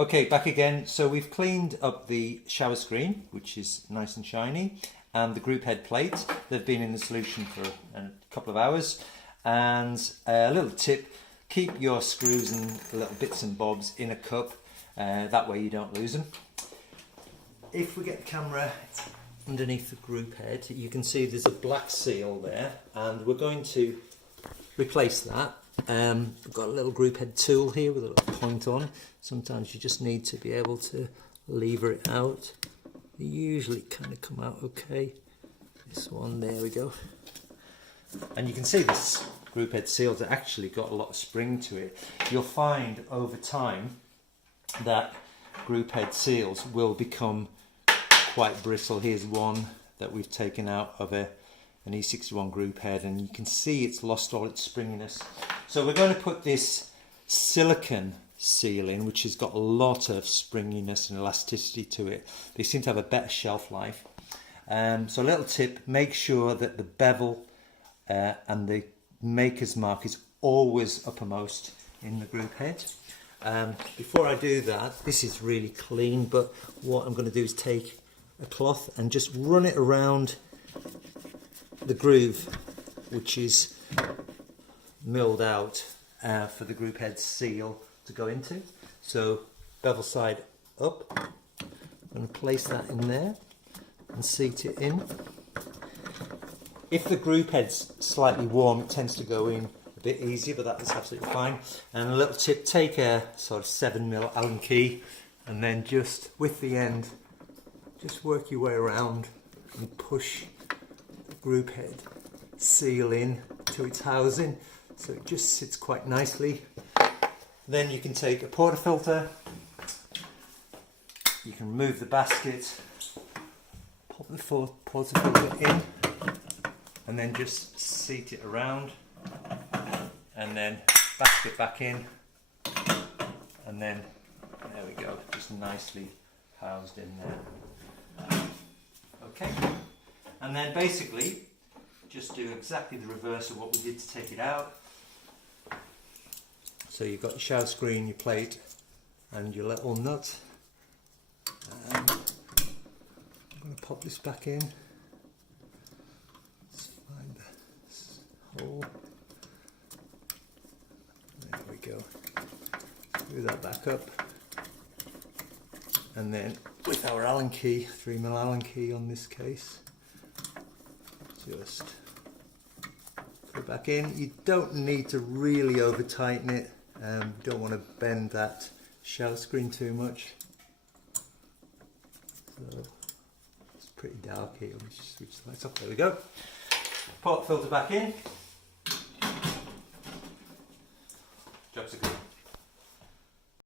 Okay, back again. So we've cleaned up the shower screen, which is nice and shiny, and the group head plate. They've been in the solution for a couple of hours. And a little tip, keep your screws and little bits and bobs in a cup, that way you don't lose them. If we get the camera underneath the group head, you can see there's a black seal there, and we're going to replace that. We've got a little group head tool here with a little point on. Sometimes you just need to be able to lever it out. They usually kind of come out okay. This one, there we go. And you can see this group head seal's actually got a lot of spring to it. You'll find over time that group head seals will become quite brittle. Here's one that we've taken out of an E61 group head, and you can see it's lost all its springiness. So we're going to put this silicone seal in, which has got a lot of springiness and elasticity to it. They seem to have a better shelf life. So a little tip, make sure that the bevel and the maker's mark is always uppermost in the group head. Before I do that, this is really clean, but what I'm going to do is take a cloth and just run it around the groove, which is milled out for the group head seal to go into. So bevel side up, I'm going to place that in there and seat it in. If the group head's slightly warm, it tends to go in a bit easier, but that is absolutely fine. And a little tip, take a sort of 7mm Allen key, and then just with the end, just work your way around and push the group head seal in to its housing, so it just sits quite nicely. Then you can take a portafilter, you can remove the basket, pop the portafilter in, and then just seat it around, and then basket back in, and then there we go, just nicely housed in there. Okay, and then basically just do exactly the reverse of what we did to take it out. So you've got your shower screen, your plate, and your little nut. I'm going to pop this back in. Let's find the hole. There we go. Screw that back up. And then with our Allen key, 3mm Allen key on this case, just put it back in. You don't need to really over tighten it. You don't want to bend that shower screen too much. So it's pretty dark here. Let me just switch the lights off. There we go. Port filter back in.